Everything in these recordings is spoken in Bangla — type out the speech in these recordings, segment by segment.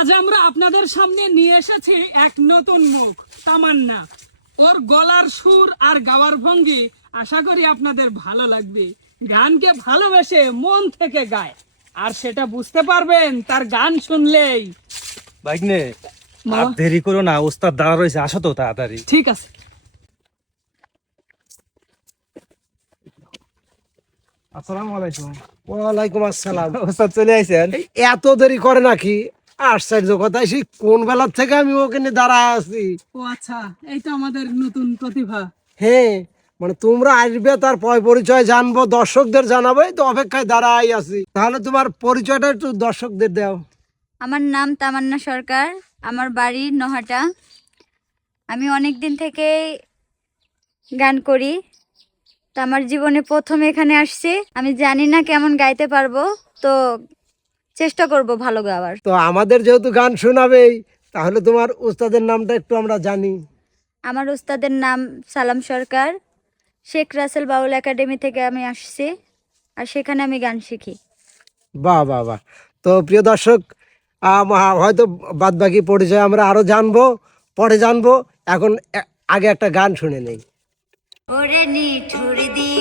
আজ আমরা আপনাদের সামনে নিয়ে এসেছি এক নতুন মুখ তামান্না। ওর গলার সুর আর গাওয়ার ভঙ্গি আশা করি আপনাদের ভালো লাগবে। গানকে ভালোবেসে মন থেকে গায়। আর সেটা বুঝতে পারবেন তার গান শুনলেই। ভাগ্নে আর দেরি করো না ওস্তাদ দাঁড়া রয়েছে আসো তো তাড়াতাড়ি। ঠিক আছে। আসসালামু আলাইকুম। ওয়ালাইকুম আসসালাম। ওস্তাদ চলে আইছেন? এত দেরি করে নাকি? আশ্চর্য কথা সেই কোন বেলার থেকে আমি ওখানে দাঁড়ায় আছি? ও আচ্ছা এই তো আমাদের নতুন প্রতিভা। হ্যাঁ মানে তোমরা আসবে তার পয় পরিচয় জানব দর্শকদের জানাব এই তো অপেক্ষায় দাঁড়াই আছি। তাহলে তোমার পরিচয়টা একটু দর্শকদের দাও। আমার নাম তামান্না সরকার আমার বাড়ি নহাটা। আমি অনেক দিন থেকে গান করি। তো আমার জীবনে প্রথম এখানে আসছি। আমি জানি না কেমন গাইতে পারব। তো চেষ্টা করব ভালো গাওয়ার। তো আমাদের যেহেতু গান শোনাবেই তাহলে তোমার উস্তাদের নামটা একটু আমরা জানি। আমার উস্তাদের নাম সালাম সরকার। শেখ রাসেল বাউল একাডেমি থেকে আমি আসছি আর সেখানে আমি গান শিখি। বাহ বাহ বাহ। তো প্রিয় দর্শক হয়তো বাদ বাকি পরিচয় আমরা আরও জানব পরে জানব। এখন আগে একটা গান শুনে নেই। ওরে নিঠুর দিবানা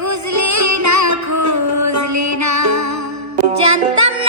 খুঁজলি না খুঁজলি না। জানতাম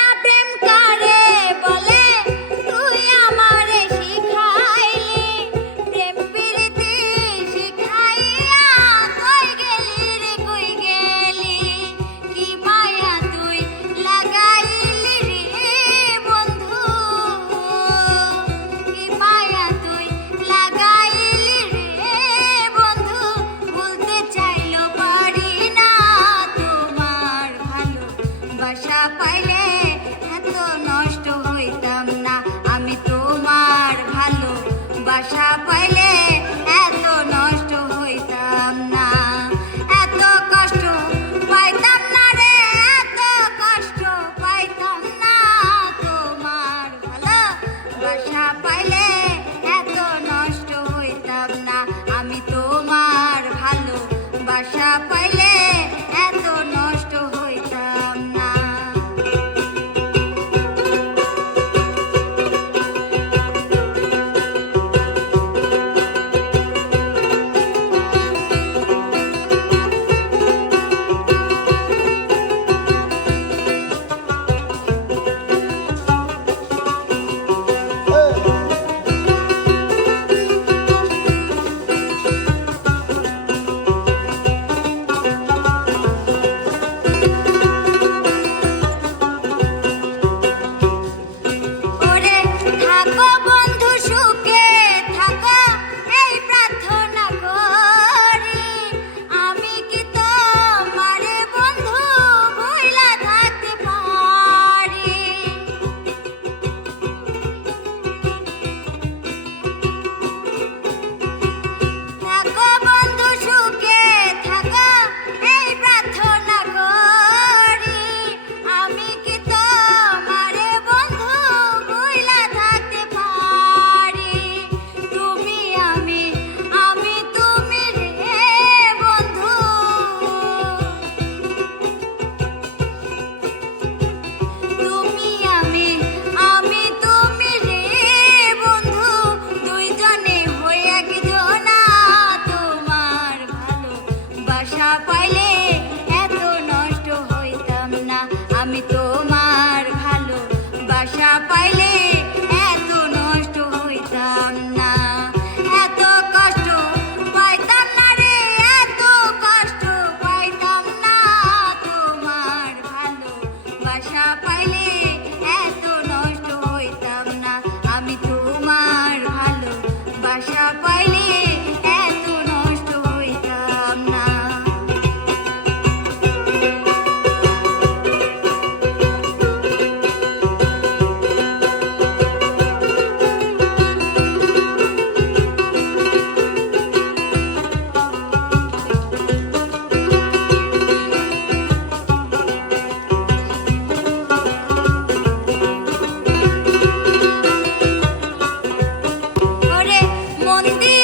মন